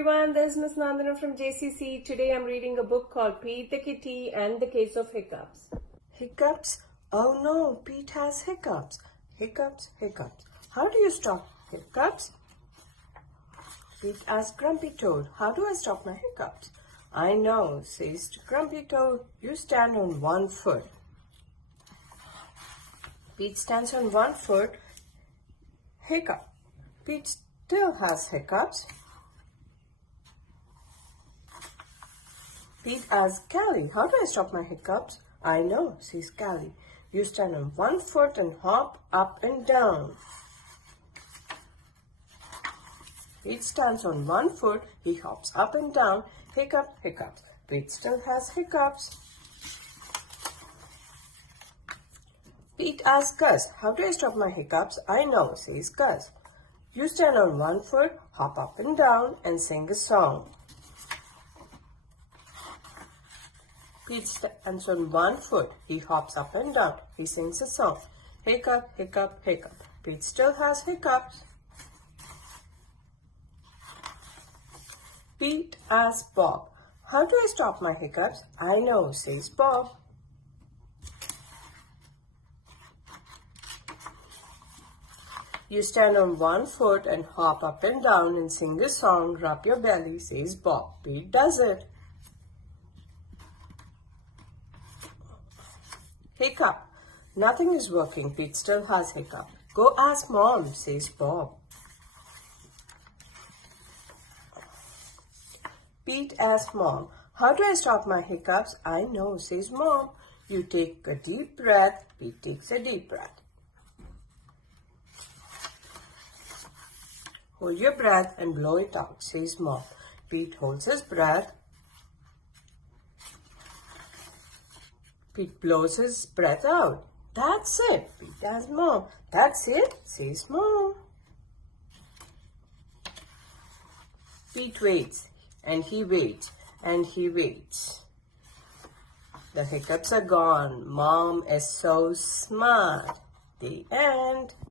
everyone, this is Miss Nandana from JCC. Today I'm reading a book called Pete the Kitty and the Case of Hiccups. Hiccups? Oh no, Pete has hiccups. Hiccups, hiccups. How do you stop hiccups? Pete asked Grumpy Toad, how do I stop my hiccups? I know, says Grumpy Toad, you stand on one foot. Pete stands on one foot. Hiccup. Pete still has hiccups. Pete asks Callie, how do I stop my hiccups? I know, says Callie. You stand on one foot and hop up and down. Pete stands on one foot, he hops up and down. Hiccup, hiccups. Pete still has hiccups. Pete asks Gus, how do I stop my hiccups? I know, says Gus. You stand on one foot, hop up and down, and sing a song. Pete stands on one foot. He hops up and down. He sings a song. Hiccup, hiccup, hiccup. Pete still has hiccups. Pete asks Bob, how do I stop my hiccups? I know, says Bob. You stand on one foot and hop up and down and sing a song. Rub your belly, says Bob. Pete does it. Hiccup. Nothing is working. Pete still has hiccup. Go ask Mom, says Bob. Pete asks Mom, how do I stop my hiccups? I know, says Mom. You take a deep breath. Pete takes a deep breath. Hold your breath and blow it out, says Mom. Pete holds his breath. Pete blows his breath out. That's it. Pete asks Mom. That's it, says Mom. Pete waits, and he waits, and he waits. The hiccups are gone. Mom is so smart. The end.